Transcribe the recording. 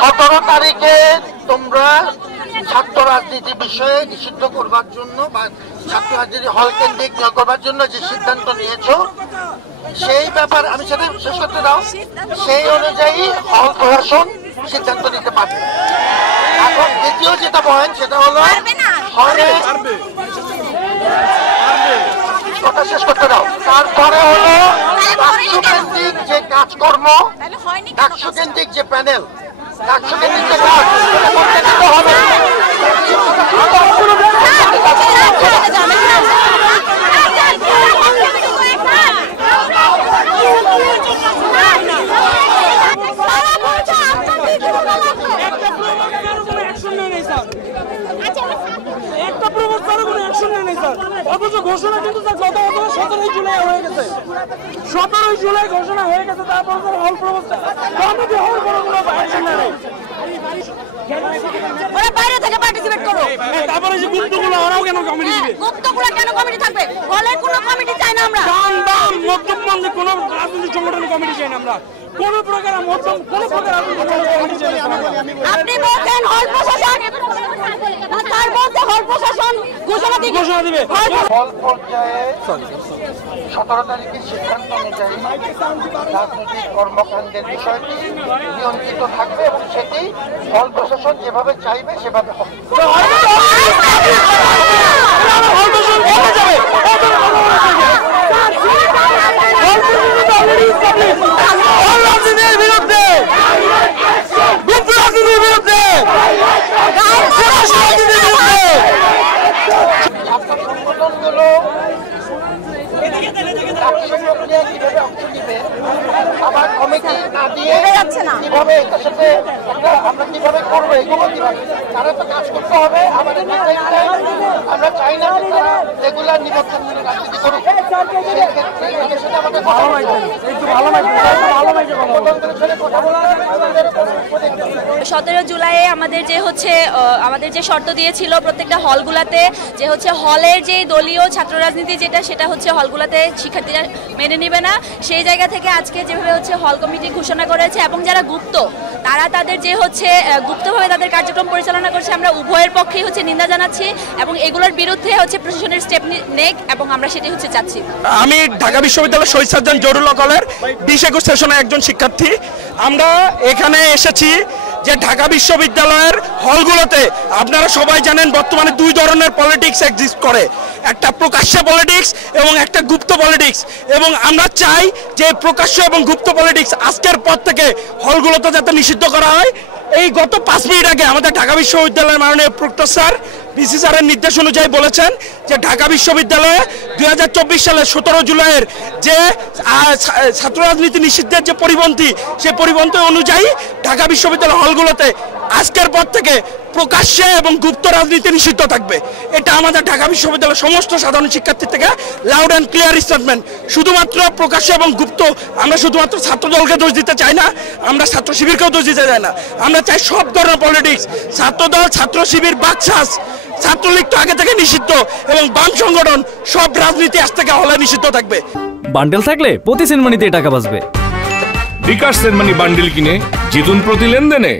17 তারিখে তোমরা ছাত্র রাজনীতি বিষয়ে নিষিদ্ধ করবার জন্য বা ছাত্র রাজনীতি হল কেন্দ্রিক করবার জন্য যে সিদ্ধান্ত নিয়েছো সেই ব্যাপার আমি সেটা শেষ করতে দাও। সেই অনুযায়ী হল প্রশাসন সিদ্ধান্ত নিতে পারবে। এখন দ্বিতীয় যেটা পয়েন্ট সেটা হলো হলে কথা শেষ করতে দাও। তারপরে হলো ডাকসু কেন্দ্রিক যে কাজকর্ম, ডাকসু কেন্দ্রিক যে প্যানেল, ডাকসু কেন্দ্রিক যে কাজ সেটা করতে দিতে হবে। ঘোষণা কিন্তু 17 জুলাই হয়ে গেছে, 17 জুলাই ঘোষণা হয়ে গেছে। তারপর হল প্রবস্থা ওরা বাইরে থেকে পার্টিসিপেট করো। তারপরে যে গুপ্তগুলো ওরাও কেন কমিটি দিবে? গুপ্তগুলো কেন কমিটি থাকবে? হলের কোনো কমিটি চাই না আমরা। মধ্যপন্থী কোনো রাজনৈতিক সংগঠনের কমিটি চাই না আমরা। কোন প্রকার কমিটি চাই না। আপনি বলছেন হল প্রশাসন, তার মধ্যে হল প্রশাসন ঘোষণা দিবে। হল পর্যায়ে 17 তারিখের সিদ্ধান্ত অনুযায়ী রাজনৈতিক কর্মকাণ্ডের বিষয়টি নিয়ন্ত্রিত থাকবে এবং সেটি হল প্রশাসন যেভাবে চাইবে সেভাবে হবে। ছাত্র সংগঠনগুলো কিভাবে অংশ নিবে, আবার কমিটি না দিয়ে কিভাবে এটার সাথে আমরা কিভাবে করবো, এগুলো কিভাবে তারা তো কাজ করতে হবে। আবার আমরা চাই না যে তারা রেগুলার নিবন্ধন রাজনীতি করুক। সেক্ষেত্রে এদের সাথে আমাদের কথা বলতে হবে। 17 জুলাই আমাদের যে শর্ত দিয়েছিল প্রত্যেকটা হলগুলাতে যে হলের যে দলীয় ছাত্র রাজনীতি সেটা হলগুলাতে শিক্ষার্থীরা মেনে নেবে না। সেই জায়গা থেকে আজকে যেভাবে হল কমিটি ঘোষণা করেছে এবং যারা গুপ্ত তারা তাদের যে গুপ্তভাবে তাদের কার্যক্রম পরিচালনা করছে, আমরা উভয়ের পক্ষেই নিন্দা জানাচ্ছি এবং এগুলোর বিরুদ্ধে প্রশাসনের স্টেপ নেক এবং আমরা সেটি চাচ্ছি। আমি ঢাকা বিশ্ববিদ্যালয় শহীদ সাজ্জাদ জহুরুল্লাহ কলের 20-21 সেশনের একজন শিক্ষার্থী। আমরা এখানে এসেছি যে ঢাকা বিশ্ববিদ্যালয়ের হলগুলোতে আপনারা সবাই জানেন বর্তমানে দুই ধরনের পলিটিক্স এক্সিস্ট করে, একটা প্রকাশ্য পলিটিক্স এবং একটা গুপ্ত পলিটিক্স। এবং আমরা চাই যে প্রকাশ্য এবং গুপ্ত পলিটিক্স আজকের পর থেকে হলগুলোতে যাতে নিষিদ্ধ করা হয়। এই গত 5 মিনিট আগে আমাদের ঢাকা বিশ্ববিদ্যালয়ের মাননীয় প্রক্টর স্যার ভিসি স্যারের নির্দেশ অনুযায়ী বলেছেন যে ঢাকা বিশ্ববিদ্যালয়ে 2024 সালের 17 জুলাইয়ের যে ছাত্র রাজনীতি নিষিদ্ধের যে পরিপন্থী, সেই পরিপন্থী অনুযায়ী ঢাকা বিশ্ববিদ্যালয় হলগুলোতে আজকের পর থেকে প্রকাশ্যে এবং গুপ্ত রাজনীতি নিষিদ্ধ থাকবে। এটা আমাদের ঢাকা বিশ্ববিদ্যালয়ের সমস্ত সাধারণ শিক্ষার্থী থেকে লাউড অ্যান্ড ক্লিয়ার স্টেটমেন্ট। শুধুমাত্র প্রকাশ্য এবং গুপ্ত আমরা শুধুমাত্র ছাত্র দলকে দোষ দিতে চাই না, আমরা ছাত্র শিবিরকেও দোষ দিতে চাই না। আমরা চাই সব ধরনের পলিটিক্স, ছাত্র দল, ছাত্র শিবির, বাকশাস, ছাত্রলীগ তো আগে থেকে নিষিদ্ধ এবং বাম সংগঠন সব রাজনীতি আজ থেকে হলে নিষিদ্ধ থাকবে। বান্ডেল থাকলে প্রতি সেনমানিতে টাকা বাঁচবে। বিকাশ সেনমানি বান্ডেল কিনে জিতুন প্রতি লেনদেনে।